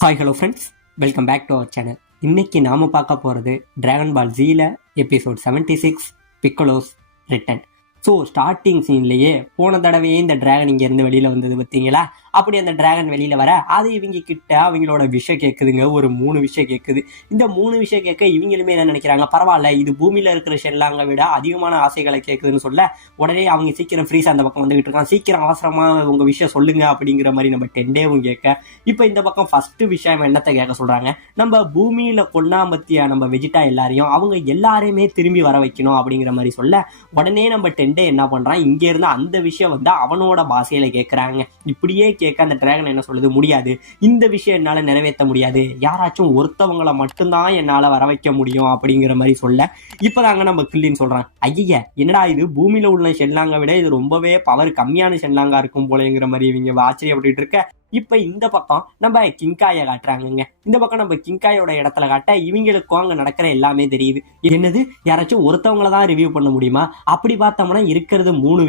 Hello friends, welcome back to our channel. இன்னைக்கு நாம பார்க்க போகிறது டிராகன் பால் ஜீல episode 76 Piccolo's return. So starting சீன்லேயே போன தடவையே இந்த டிராகன் இங்கேருந்து வெளியில் வந்தது பார்த்தீங்களா? அப்படி அந்த டிராகன் வெளியில் வர அது இவங்க கிட்ட அவங்களோட விஷயம் கேட்குதுங்க. ஒரு 3 விஷயம் கேட்குது. இந்த 3 விஷயம் கேட்க இவங்களுமே என்ன நினைக்கிறாங்க, பரவாயில்ல இது பூமியில் இருக்கிற ஷெல்லாங்க விட அதிகமான ஆசைகளை கேட்குதுன்னு சொல்ல உடனே அவங்க சீக்கிரம் ஃப்ரீஸ் அந்த பக்கம் வந்துகிட்டு இருக்காங்க. சீக்கிரம் அவசரமாக உங்கள் விஷயம் சொல்லுங்க அப்படிங்கிற மாதிரி நம்ம டெண்டேவும் கேட்க, இப்போ இந்த பக்கம் ஃபஸ்ட்டு விஷயம் என்னத்தை கேட்க சொல்கிறாங்க, நம்ம பூமியில் கொண்டாமத்திய நம்ம வெஜிட்டா எல்லாரையும் அவங்க எல்லாரையுமே திரும்பி வர வைக்கணும் அப்படிங்கிற மாதிரி சொல்ல உடனே நம்ம டெண்டே என்ன பண்ணுறான், இங்கே இருந்து அந்த விஷயம் வந்து அவனோட பாஷையில் கேட்குறாங்க. இப்படியே கேட்க அந்த டிராகன் என்ன சொல்லுது, முடியாது, இந்த விஷயம் என்னால் நிறைவேற்ற முடியாது, யாராச்சும் ஒருத்தவங்களை மட்டும்தான் என்னால் வர வைக்க முடியும் அப்படிங்கிற மாதிரி சொல்ல இப்போதாங்க நம்ம கில்லின்னு சொல்கிறான், ஐயா என்னடா இது பூமியில் உள்ள ஷெல்லாங்க விட இது ரொம்பவே பவர் கம்மியான ஷெல்லாங்கா இருக்கும் போலங்கிற மாதிரி இவங்க ஆச்சரியப்பட்டு இருக்க. இப்போ இந்த பக்கம் நம்ம கிங்காயை காட்டுறாங்கங்க. இந்த பக்கம் நம்ம கிங்காயோட இடத்துல காட்ட இவங்களுக்கும் அங்கே நடக்கிற எல்லாமே தெரியுது. என்னது, யாராச்சும் ஒருத்தவங்களை தான் ரிவ்யூ பண்ண முடியுமா? அப்படி பார்த்தோம்னா இருக்கிறது 3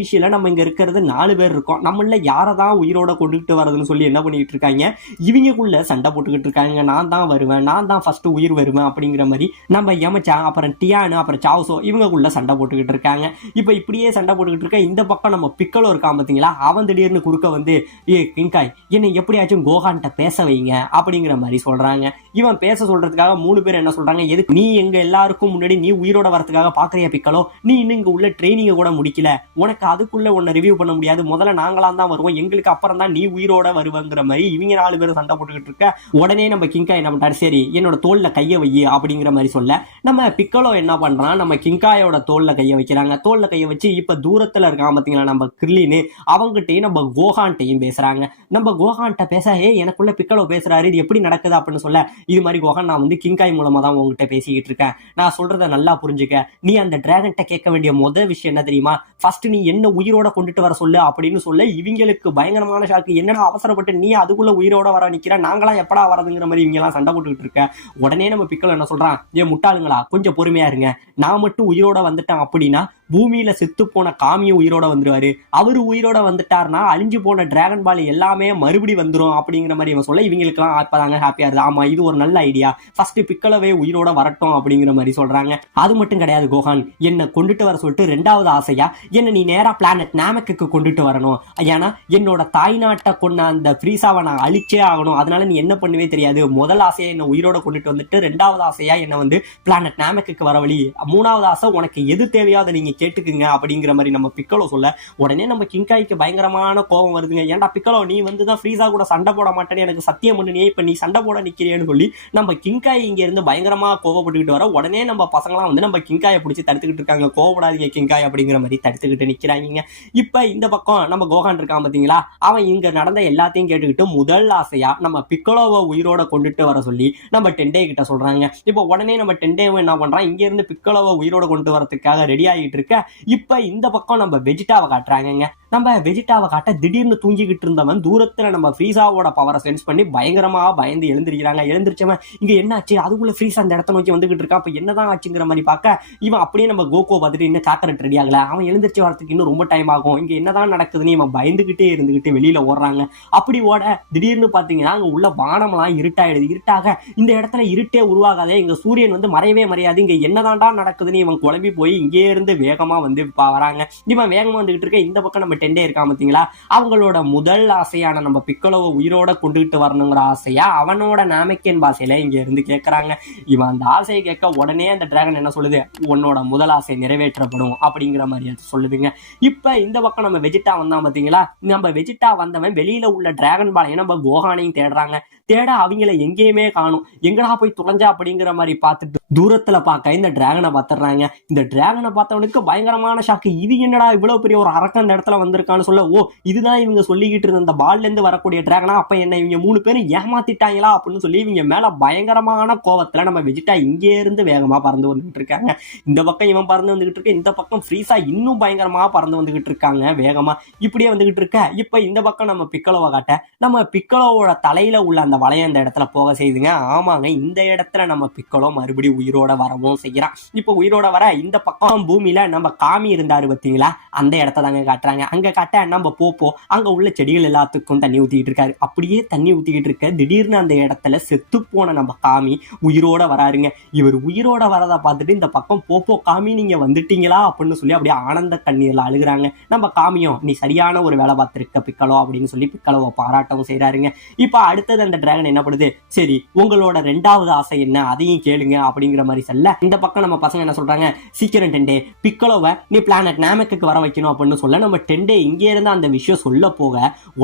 விஷயம் நம்ம இங்கே இருக்கிறது 4 பேர் இருக்கோம். நம்மள யாரை தான் உயிரோட கொண்டுகிட்டு வரதுன்னு சொல்லி என்ன பண்ணிக்கிட்டு இருக்காங்க, இவங்களுக்குள்ள சண்டை போட்டுக்கிட்டு இருக்காங்க. நான் தான் வருவேன், நான் தான் ஃபர்ஸ்ட் உயிர் வருவேன் அப்படிங்கிற மாதிரி நம்ம யமச்சா அப்புறம் டியானு அப்புறம் சாவ்சோ இவங்களுக்குள்ள சண்டை போட்டுக்கிட்டு இருக்காங்க. இப்போ இப்படியே சண்டை போட்டுக்கிட்டு இருக்க இந்த பக்கம் நம்ம பிக்கலோ இருக்கான் பார்த்தீங்களா, அவன் திடீர்னு குறுக்க வந்து கிங்காய் என்னை எப்படியாச்சும் கோகான்ட்ட பேச வைங்க அப்படிங்கிற மாதிரி சொல்றாங்க. இவன் பேச சொல்றதுக்காக 3 பேர் என்ன சொல்றாங்க, எதுக்கு நீ எங்க எல்லாருக்கும் முன்னாடி நீ உயிரோட வரதுக்காக பாக்குறியா பிக்கலோ, நீ இன்னும் இங்க உள்ள ட்ரைனிங்க கூட முடிக்கல, உனக்கு அதுக்குள்ள உன்னை ரிவ்யூ பண்ண முடியாது, முதல்ல நாங்களாம் தான் வருவோம், எங்களுக்கு அப்புறம் தான் நீ உயிரோட வருவங்கிற மாதிரி இவங்க 4 பேரும் சண்டை போட்டுக்கிட்டு இருக்க. உடனே நம்ம கிங்காய் என்ன பண்றாரு, சரி என்னோட தோல்ல கைய வை அப்படிங்கிற மாதிரி சொல்ல நம்ம பிக்கலோ என்ன பண்றான், நம்ம கிங்காயோட தோல்ல கைய வைக்கிறாங்க. தோல்ல கைய வச்சு இப்ப தூரத்துல இருக்கான் பாத்தீங்களா நம்ம கிர்லின்னு, அவங்ககிட்டயும் நம்ம கோகான்ட்டையும் பேசுறாங்க. நம்ம கோகான்ட்ட பேச எனக்குள்ள பிக்கலோ பேசுறாரு, இது எப்படி நடக்குது அப்படின்னு சொல்ல, இது மாதிரி கோகான் நான் வந்து கிங்காய் மூலமா தான் உங்ககிட்ட பேசிக்கிட்டு இருக்கேன், நான் சொல்றத நல்லா புரிஞ்சுக்க, நீ அந்த டிராகன்ட்ட கேட்க வேண்டிய முதல் விஷயம் என்ன தெரியுமா, ஃபர்ஸ்ட் நீ என்ன உயிரோட கொண்டுட்டு வர சொல்லு அப்படின்னு சொல்ல இவங்களுக்கு பயங்கரமான ஷாக்கு. என்னடா அவசரப்பட்டு நீ அதுக்குள்ள உயிரோட வர நிக்கிற, நாங்களாம் எப்படா வரதுங்கிற மாதிரி இவங்க எல்லாம் சண்டை போட்டுக்கிட்டு இருக்க. உடனே நம்ம பிக்கலோ என்ன சொல்றான், ஏன் முட்டாளுங்களா கொஞ்சம் பொறுமையா இருங்க, நான் மட்டும் உயிரோட வந்துட்டேன் அப்படின்னா பூமியில செத்து போன காமிய உயிரோட வந்துருவாரு, அவரு உயிரோட வந்துட்டாருன்னா அழிஞ்சு போன டிராகன் பால் எல்லாமே மறுபடி வந்துடும் அப்படிங்கிற மாதிரி இவன் சொல்ல இவங்களுக்கு எல்லாம் அப்பதாங்க ஹாப்பியா இருக்கு. ஆமா இது ஒரு நல்ல ஐடியா, ஃபர்ஸ்ட் பிக்கலவே உயிரோட வரட்டும் அப்படிங்கிற மாதிரி சொல்றாங்க. அது மட்டும் கிடையாது கோகான், என்ன கொண்டுட்டு வர சொல்லிட்டு 2வது ஆசையா என்ன நீ நேரா பிளானட் நாமக்கு கொண்டுட்டு வரணும், ஏன்னா என்னோட தாய்நாட்டை கொண்ட அந்த ஃப்ரீசாவை நான் அழிச்சே ஆகணும், அதனால நீ என்ன பண்ணுவே தெரியாது, முதல் ஆசையா என்ன உயிரோட கொண்டுட்டு வந்துட்டு 2வது ஆசையா என்ன வந்து பிளானட் நாமக்கு வர வழி, 3வது ஆசை உனக்கு எது தேவையோ அதை நீங்க கேட்டுக்குங்க அப்படிங்கிற மாதிரி நம்ம பிக்கலோ சொல்ல உடனே நம்ம கிங்காய்க்கு பயங்கரமான கோபம் வருதுங்க. ஏன்டா பிக்கலோ நீ வந்து தான் ஃப்ரீஸா கூட சண்டை போட மாட்டேன்னு எனக்கு சத்தியம் பண்ணி இப்ப நீ சண்டை போட நிக்கிறேன்னு சொல்லி நம்ம கிங்காய் இங்க இருந்து பயங்கரமா கோவப்பட்டுக்கிட்டு வர உடனே நம்ம பசங்களாம் வந்து நம்ம கிங்காயை பிடிச்சி தடுத்துக்கிட்டு இருக்காங்க. கோவப்படாதீங்க கிங்காய் அப்படிங்கிற மாதிரி தடுத்துக்கிட்டு நிக்கிறாங்க. இப்ப இந்த பக்கம் நம்ம கோகான் இருக்கான் பாத்தீங்களா, அவன் இங்க நடந்த எல்லாத்தையும் கேட்டுக்கிட்டு முதல் ஆசையா நம்ம பிக்கலோவை உயிரோட கொண்டுட்டு வர சொல்லி நம்ம டெண்டே கிட்ட சொல்றாங்க. இப்போ உடனே நம்ம டெண்டேவும் என்ன பண்றான், இங்க இருந்து பிக்கலோவை உயிரோட கொண்டு வரதுக்காக ரெடி ஆகிட்டு இருக்க. இப்ப இந்த பக்கம் நம்ம வெஜிட்டாவை காட்டுறாங்க. நம்ம வெஜிட்டாவை காட்ட திடீர்னு தூங்கிக்கிட்டு இருந்தவன் தூரத்துல நம்ம ஃப்ரீசாவோட பவரை சென்ஸ் பண்ணி பயங்கரமா பயந்து எழுந்திருக்கிறாங்க. எழுந்திருச்சவன் இங்க என்னாச்சு, அதுக்குள்ள ஃப்ரீஸ் அந்த இடத்த நோக்கி வந்துகிட்டு இருக்கான், அப்ப என்னதான் ஆச்சுங்கிற மாதிரி பார்க்க இவன் அப்படியே நம்ம கோகோ பார்த்துட்டு இன்னும் சாக்கரெட் ரெடி ஆகல, அவன் எழுந்திரிச்சு வரதுக்கு இன்னும் ரொம்ப டைம் ஆகும், இங்க என்னதான் நடக்குதுன்னு இவன் பயந்துகிட்டே இருந்துகிட்டு வெளியில ஓடுறாங்க. அப்படி ஓட திடீர்னு பாத்தீங்கன்னா அங்க உள்ள வானமெல்லாம் இருட்டாயிடுது. இருட்டாக இந்த இடத்துல இருட்டே உருவாகாதே, இங்க சூரியன் வந்து மறையவே மறையாது, இங்க என்னதான்டா நடக்குதுன்னு இவன் குழம்பி போய் இங்கே இருந்து வேகமா வந்து வராங்க. இவன் வேகமா வந்துகிட்டு இருக்க. இந்த பக்கம் நம்ம டெண்டே இருக்கான் பாத்தீங்களா, அவங்களோட முதல் ஆசையான நம்ம பிக்கலோவை உயிரோட கொண்டுகிட்டு வரணுங்கிற ஆசையா அவனோட நாமக்கேன் பாஷையில இங்க இருந்து கேட்கறாங்க. இவன் அந்த ஆசையை கேட்க உடனே அந்த டிராகன் என்ன சொல்லுது, உன்னோட முதல் ஆசை நிறைவேற்றப்படும் அப்படிங்கிற மாதிரி சொல்லுதுங்க. இப்ப இந்த பக்கம் நம்ம வெஜிட்டா வந்தான் பாத்தீங்களா, நம்ம வெஜிட்டா வந்தவன் வெளியில உள்ள டிராகன் பாலையை நம்ம கோகானையும் தேடுறாங்க. தேட அவங்கள எங்கேயுமே காணும், எங்கடா போய் துளைஞ்சா அப்படிங்கிற மாதிரி பார்த்துட்டு தூரத்துல பார்க்க இந்த டிராகனை பார்த்துடுறாங்க. இந்த டிராகனை பார்த்தவனுக்கு பயங்கரமான ஷாக்கு, இது என்னடா இவ்வளவு பெரிய ஒரு அரக்கன் இந்த இடத்துல வந்திருக்கான்னு சொல்ல, ஓ இதுதான் இவங்க சொல்லிக்கிட்டு இருந்த அந்த பால்ல இருந்து வரக்கூடிய டிராகனா, அப்ப என்ன இவங்க 3 பேரும் ஏமாத்திட்டாங்களா அப்படின்னு சொல்லி இவங்க மேல பயங்கரமான கோவத்துல நம்ம வெஜிட்டா இங்கே இருந்து வேகமா பறந்து வந்துகிட்டு இருக்காங்க. இந்த பக்கம் இவன் பறந்து வந்துகிட்டு இருக்கு, இந்த பக்கம் ஃப்ரீஸா இன்னும் பயங்கரமா பறந்து வந்துகிட்டு இருக்காங்க வேகமா. இப்படியே வந்துகிட்டு இருக்க. இப்ப இந்த பக்கம் நம்ம பிக்கலோவை காட்ட நம்ம பிக்கலோவோட தலையில உள்ள அந்த வளையம் இந்த இடத்துல போக செய்துங்க. ஆமாங்க, இந்த இடத்துல நம்ம பிக்கலோ மறுபடியும் உயிரோட வரவும் செய்யறான். இப்போ உயிரோட வர இந்த பக்கம் பூமியில நம்ம காமி இருந்தாரு பார்த்தீங்களா, அந்த இடத்த தாங்க காட்டுறாங்க. அங்க காட்ட நம்ம போப்போ அங்க உள்ள செடிகள் எல்லாத்துக்கும் தண்ணி ஊத்திக்கிட்டு இருக்காரு. அப்படியே தண்ணி ஊத்திக்கிட்டு இருக்க திடீர்னு அந்த இடத்துல செத்து போன நம்ம காமி உயிரோட வராருங்க. இவர் உயிரோட வரதை பார்த்துட்டு இந்த பக்கம் போப்போ காமி நீங்க வந்துட்டீங்களா அப்படின்னு சொல்லி அப்படியே ஆனந்த கண்ணீர்ல அழுகுறாங்க. நம்ம காமியும் நீ சரியான ஒரு வேலை பார்த்திருக்க பிக்கலோ அப்படின்னு சொல்லி பிக்கலோவை பாராட்டவும் செய்யறாருங்க. இப்ப அடுத்தது அந்த டிராகன் என்ன பண்ணுது, சரி உங்களோட 2வது ஆசை என்ன அதையும் கேளுங்க அப்படிங்கிற மாதிரி சொல்ல, இந்த பக்கம் நம்ம பசங்க என்ன சொல்றாங்க, சீக்கிரம் டெண்டே பிக்கலோவை நீ பிளானட் நாமெக்கு வர வைக்கணும் அப்படின்னு சொல்ல, நம்ம டெண்டே இங்கே இருந்து அந்த விஷயம் சொல்ல போக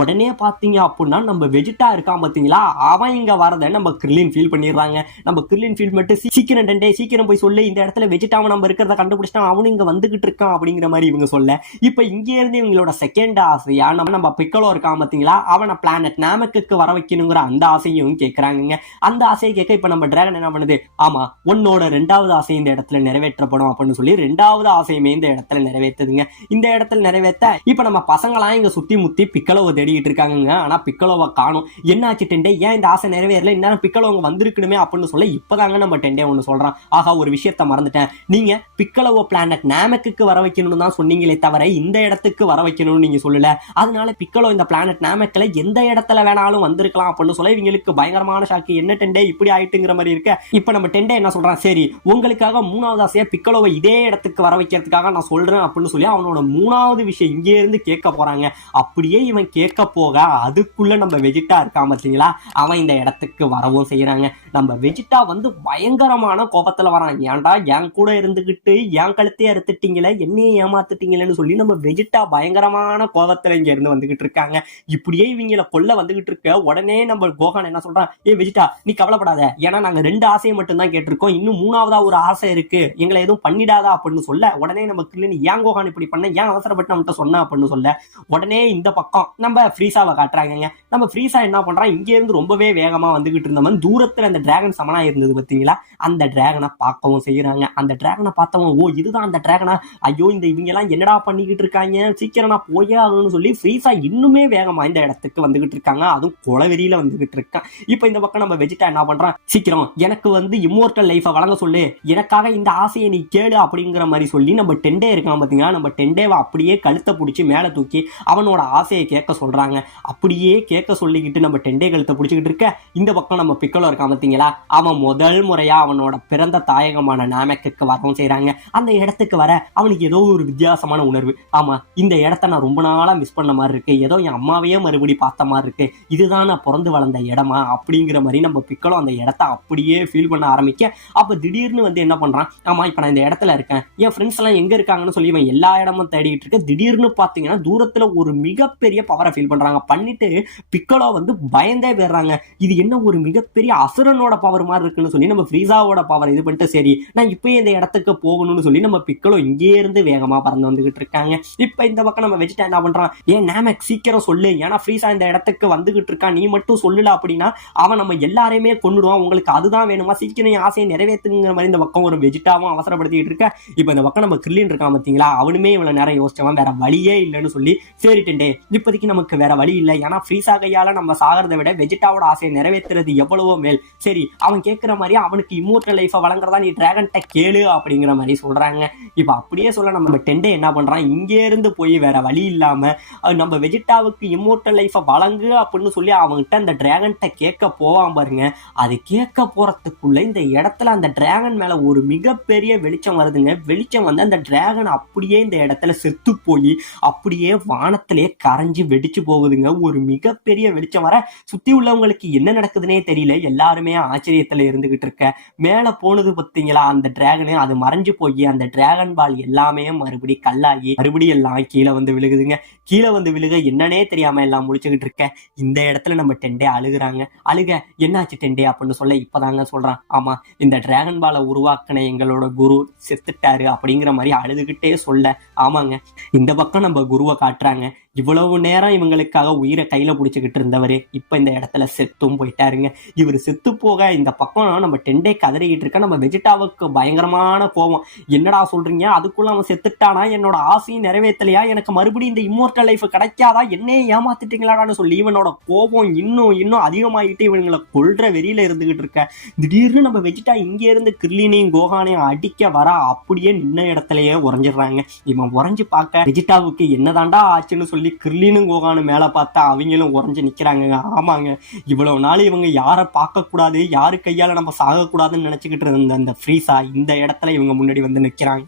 உடனே பாத்தீங்க அப்படின்னா நம்ம வெஜிட்டா இருக்கான் பாத்தீங்களா, அவன் இங்க வரதை நம்ம கிரில்லின் ஃபீல் பண்ணிடுறாங்க. நம்ம கிரில்லின் ஃபீல் மட்டும் சீக்கிரம் டெண்டே சீக்கிரம் போய் சொல்லு, இந்த இடத்துல வெஜிட்டாவை நம்ம இருக்கிறத கண்டுபிடிச்சிட்டா அவனும் இங்க வந்துகிட்டு இருக்கான் அப்படிங்கிற மாதிரி இவங்க சொல்ல, இப்ப இங்கே இருந்து இவங்களோட செகண்ட் ஆசையா நம்ம பிக்கலோ இருக்கான் பாத்தீங்களா, அவனை பிளானட் நாமெக்கு வர வைக்கணுங்கிற அந்த ஆசையும் கேட்கறாங்க. அந்த ஆசையை கேட்க இப்ப நம்ம டிராகன் என்ன பண்ணுது, ஆமா உன்னோட 2வது ஆசை இந்த இடத்துல நிறைவேற்றப்படும் அப்படின்னு சொல்லி 2வது ஆசையுமே இந்த இடத்துல நிறைவேற்றுதுங்க. இந்த இடத்துல நிறைவேற்ற இப்ப நம்ம பசங்களாம் இங்க சுத்தி முத்தி பிக்கலோவை தேடிட்டு இருக்காங்க. ஆனா பிக்கலோவை காணும். என்னாச்சு டெண்டே, ஏன் இந்த ஆசை நிறைவேறல, இன்னும் பிக்கலோ வந்திருக்கணுமே அப்படின்னு சொல்ல, இப்பதாங்க நம்ம டெண்டே ஒண்ணு சொல்றான், ஆகா ஒரு விஷயத்த மறந்துட்டேன், நீங்க பிக்கலோவை பிளானட் நாமெக்கு வர வைக்கணும்னு தான் சொன்னீங்களே தவிர இந்த இடத்துக்கு வர வைக்கணும்னு நீங்க சொல்லல, அதனால பிக்கலோ இந்த பிளானட் நாமெக்ல எந்த இடத்துல வேணாலும் வந்திருக்கலாம் அப்படின்னு சொல்ல இவங்களுக்கு பயங்கரமான ஷாக்கு. என்ன டெண்டே இப்படி ஆயிட்டுங்கிற மாதிரி இருக்க, இப்ப நம்ம டெண்டே என்ன சொல்றான், சரி உங்களுக்காக 3வது ஆசையா பிக்கலோவை இதே இடத்துக்கு வர வைக்கிறதுக்காக நான் சொல்றேன் அப்படின்னு சொல்லி அவனோட 3வது விஷயம் இங்கே இருந்து கேட்க போறாங்க. அப்படியே இவன் கேட்க போக அதுக்குள்ள நம்ம வெஜிட்டா இருக்கான் பாத்தீங்களா, அவன் இந்த இடத்துக்கு வரவும் செய்யறாங்க. நம்ம வெஜிட்டா வந்து பயங்கரமான கோபத்துல வரான், ஏன்டா என் கூட இருந்துகிட்டு என் கழுத்தையே அறுத்துட்டீங்களே, என்னையே ஏமாத்துட்டீங்களேன்னு சொல்லி நம்ம வெஜிட்டா பயங்கரமான கோபத்துல இங்க இருந்து வந்துகிட்டு இருக்காங்க. இப்படியே இவங்களை கொல்ல வந்துகிட்டு இருக்க உடனே நம்ம கோகான் என்ன சொல்றான், ஏ வெஜிட்டா நீ கவலைப்படாத, ஏன்னா நாங்க 2 ஆசையை மட்டும் தான் கேட்டிருக்கோம், இன்னும் 3வதா ஒரு ஆசை இருக்கு, எங்களை எதுவும் பண்ணிடாதா அப்படின்னு சொல்ல, உடனே நம்ம கிரில்லின் ஏன் கோகான் இப்படி பண்ண, ஏன் அவசரப்பட்டு நம்மகிட்ட சொன்ன அப்படின்னு சொல்ல, உடனே இந்த பக்கம் நம்ம ஃப்ரீசாவை காட்டுறாங்க. நம்ம ஃப்ரீசா என்ன பண்றான், இங்க இருந்து ரொம்பவே வேகமா வந்துகிட்டு இருந்தவன் தூரத்துல அந்த டிராகன் சமனா இருந்தது பாத்தீங்களா, அந்த டிராகனை பார்க்கவும் செய்யறாங்க. அந்த டிராகனை பார்த்தவன், ஓ இதுதான் அந்த டிராகனா, ஐயோ இந்த இவங்க எல்லாம் என்னடா பண்ணிக்கிட்டு இருக்காங்க, சீக்கிரம் நான் போயே ஆகணும்னு சொல்லி ஃப்ரீசா இன்னுமே வேகமா இந்த இடத்துக்கு வந்துகிட்டு இருக்காங்க. அதுவும் கொலவெறியில வந்துகிட்டு இருக்கான். இப்ப இந்த பக்கம் நம்ம வெஜிட்டா என்ன பண்றான், சீக்கிரம் எனக்கு வந்து இம்மோர்டல் லைஃபை வழங்க சொல்லு, எனக்காக இந்த ஆசையை நீ கேளு அப்படிங்கிற மாதிரி சொல்லி நம்ம டெண்டே இருக்கான் பாத்தீங்கன்னா, நம்ம டெண்டேவை அப்படியே கழுத்தை பிடிச்சி மேல தூக்கி அவனோட ஆசையை கேட்க சொல்றாங்க. அப்படியே கேட்க சொல்லிக்கிட்டு நம்ம டெண்டே கழுத்தை பிடிச்சிக்கிட்டு இருக்க, இந்த பக்கம் நம்ம பிக்கலோ இருக்கான் பாத்தீங்களா, அவன் முதல் முறையா அவனோட பிறந்த தாயகமான நாமெக்கு வரவும் செய்யறாங்க. அந்த இடத்துக்கு வர அவனுக்கு ஏதோ ஒரு வித்தியாசமான உணர்வு, ஆமா இந்த இடத்த நான் ரொம்ப நாளா மிஸ் பண்ண மாதிரி இருக்கு, ஏதோ என் அம்மாவையே மறுபடி பார்த்த மாதிரி இருக்கு, இதுதான் நான் பிறந்து வளர்ந்த இடமா அப்படிங்கிற மாதிரி நம்ம பிக்கலோ அந்த இடத்த அப்படியே ஃபீல் பண்ண ஆரம்பிக்க, அப்ப திடீர்னு வந்து என்ன பண்றான், ஆமா இப்ப நான் இந்த இடத்துல இருக்கேன், என் ஃப்ரெண்ட்ஸ் எல்லாம் எங்க இருக்காங்கன்னு சொல்லி இவன் எல்லா இடமும் தேடிட்டு இருக்க, திடீர்னு பாத்தீங்கன்னா தூரத்துல ஒரு மிகப்பெரிய பவரை ஃபீல் பண்றாங்க. பண்ணிட்டு பிக்கலோ வந்து பயந்தே போயிடுறாங்க, இது என்ன ஒரு மிகப்பெரிய அசுரனோட பவர் மாதிரி இருக்குன்னு சொல்லி நம்ம ஃப்ரீசாவோட பவர் இது பண்ணிட்டு, சரி நான் இப்பயே இந்த இடத்துக்கு போகணும்னு சொல்லி நம்ம பிக்கலோ இங்கே இருந்து வேகமா பறந்து வந்துகிட்டு இருக்காங்க. இப்ப இந்த பக்கம் நம்ம வெஜிட்டா என்ன பண்றான், ஏன் நாமெக் சீக்கிரம் சொல்லு, ஏன்னா ஃப்ரீசா இந்த இடத்துக்கு வந்துகிட்டு இருக்கான், நீ மட்டும் சொல்லல அப்படின்னா அவன் நம்ம எல்லாரையுமே கொண்டுடுவான், உங்களுக்கு அதுதான் வேணுமா, சீக்கிரம் ஆசையை நிறைவேற்றுங்கிற மாதிரி இந்த பக்கம் ஒரு வெஜிட்டாவும் அவசரப்படுத்திட்டு இருக்க. இப்ப இந்த பக்கம் நம்ம கிரில்லின் இருக்கான் பாத்தீங்களா, அவனுமே இவ்வளவு நேரம் யோசிச்சவன் வேற வழியே இல்லைன்னு சொல்லி, சரி டெண்டே இப்போதைக்கு நமக்கு வேற வழி இல்லை, ஏன்னா ஃப்ரீசா கையால நம்ம சாகிறத விட வெஜிட்டாவோட ஆசையை நிறைவேற்றுறது எவ்வளவோ மேல், சரி அவன் கேட்கிற மாதிரி அவனுக்கு இம்மோர்டல் லைஃபை வழங்குறதா நீ டிராகன்ட்ட கேளு அப்படிங்கிற மாதிரி சொல்றாங்க. இப்ப அப்படியே சொல்ல நம்ம டெண்டே என்ன பண்றான், இங்கே இருந்து போய் வேற வழி இல்லாம நம்ம வெஜிட்டாவுக்கு இம்மோர்டல் லைஃபை வழங்கு அப்படின்னு சொல்லி அவன்கிட்ட அந்த டிராகன்ட்ட கேட்க போவான் பாருங்க. அது கேட்க போறதுக்குள்ள இந்த இடத்துல அந்த டிராகன் மேல ஒரு மிகப்பெரிய வெளிச்சம் வருதுங்க. வெளிச்சம் வந்து அந்த டிராகன் அப்படியே இந்த இடத்துல செத்து போய் அப்படியே வானத்திலே கரைஞ்சு வெடிச்சு போகுதுங்க. ஒரு மிகப்பெரிய வெளிச்சம் வர சுத்தி உள்ளவங்களுக்கு என்ன நடக்குதுன்னே தெரியல, எல்லாருமே ஆச்சரியத்துல இருந்துகிட்டு இருக்க. மேல போனது பார்த்தீங்களா அந்த டிராகனு, அது மறைஞ்சு போய் அந்த டிராகன் பால் எல்லாமே மறுபடி கல்லாகி மறுபடியும் எல்லாம் கீழே வந்து விழுகுதுங்க. கீழே வந்து விழுக என்னன்னே தெரியாம எல்லாம் முடிச்சுக்கிட்டு இருக்க. இந்த இடத்துல நம்ம டெண்டே அழுகுறாங்க. அழுக என்னாச்சு டெண்டே அப்படின்னு சொல்ல, இப்பதாங்க சொல்றான், ஆமா இந்த டிராகன் பாலை உருவாக்கின எங்களோட குரு செத்துட்டாரு அப்படிங்கிற மாதிரி அழுதுகிட்டே சொல்ல, ஆமாங்க இந்த பக்கம் நம்ம குருவை காட்டுறாங்க. இவ்வளவு நேரம் இவங்களுக்காக உயிரை கையில புடிச்சுக்கிட்டு இருந்தவரு இப்ப இந்த இடத்துல செத்தும் போயிட்டாருங்க. இவர் செத்து போக இந்த பக்கம் நம்ம டெண்டே கதறிக்கிட்டு இருக்க. நம்ம வெஜிடாவுக்கு பயங்கரமான கோபம். என்னடா சொல்றீங்க, அதுக்குள்ள அவன் செத்துட்டானா, என்னோட ஆசையும் நிறைவேற்றலையா, எனக்கு மறுபடியும் இந்த இம்மோர்டல் லைஃப் கிடைக்காதா, என்னையே ஏமாத்திட்டீங்களாடான்னு சொல்லி இவனோட கோபம் இன்னும் அதிகமாகிட்டு இவங்களை கொல்ற வெறியில இருந்துகிட்டு இருக்க. திடீர்னு நம்ம வெஜிடா இங்க இருந்து கிர்லினையும் கோகானையும் அடிக்க வர அப்படியே நின்ன இடத்துலயே உறைஞ்சிடுறாங்க. இவன் உறைஞ்சு பார்க்க வெஜிடாவுக்கு என்னதாண்டா ஆச்சுன்னு சொல்லி கிர்லினும் கோகானும் மேல பார்த்தா அவங்களும் உறைஞ்சு நிக்கிறாங்க. ஆமாங்க, இவ்வளவு நாள் இவங்க யாரை பார்க்க கூடாது, யாரு கையால நம்ம சாக கூடாதுன்னு நினைச்சுக்கிட்டு இருந்த அந்த ஃப்ரீஸா இந்த இடத்துல இவங்க முன்னாடி வந்து நிக்கிறாங்க.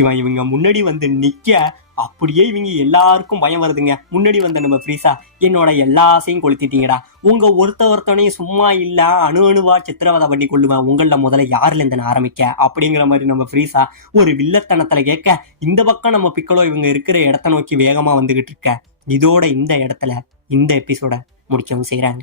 இவங்க முன்னாடி வந்து நிக்க அப்படியே இவங்க எல்லாருக்கும் பயம் வருதுங்க. முன்னாடி வந்த நம்ம ஃப்ரீஸா, என்னோட எல்லா ஆசையும் கொளுத்திட்டீங்கடா, உங்க ஒருத்தனையும் சும்மா இல்ல அணுவா சித்திரவதை பண்ணி கொள்ளுவேன், உங்கள முதல்ல யாருல இருந்து ஆரம்பிக்க அப்படிங்கிற மாதிரி நம்ம ஃப்ரீஸா ஒரு வில்லத்தனத்துல கேட்க, இந்த பக்கம் நம்ம பிக்கலோ இவங்க இருக்கிற இடத்த நோக்கி வேகமா வந்துகிட்டு இருக்க. இதோட இந்த இடத்துல இந்த எபிசோட முடிச்சவங்க செய்யறாங்க.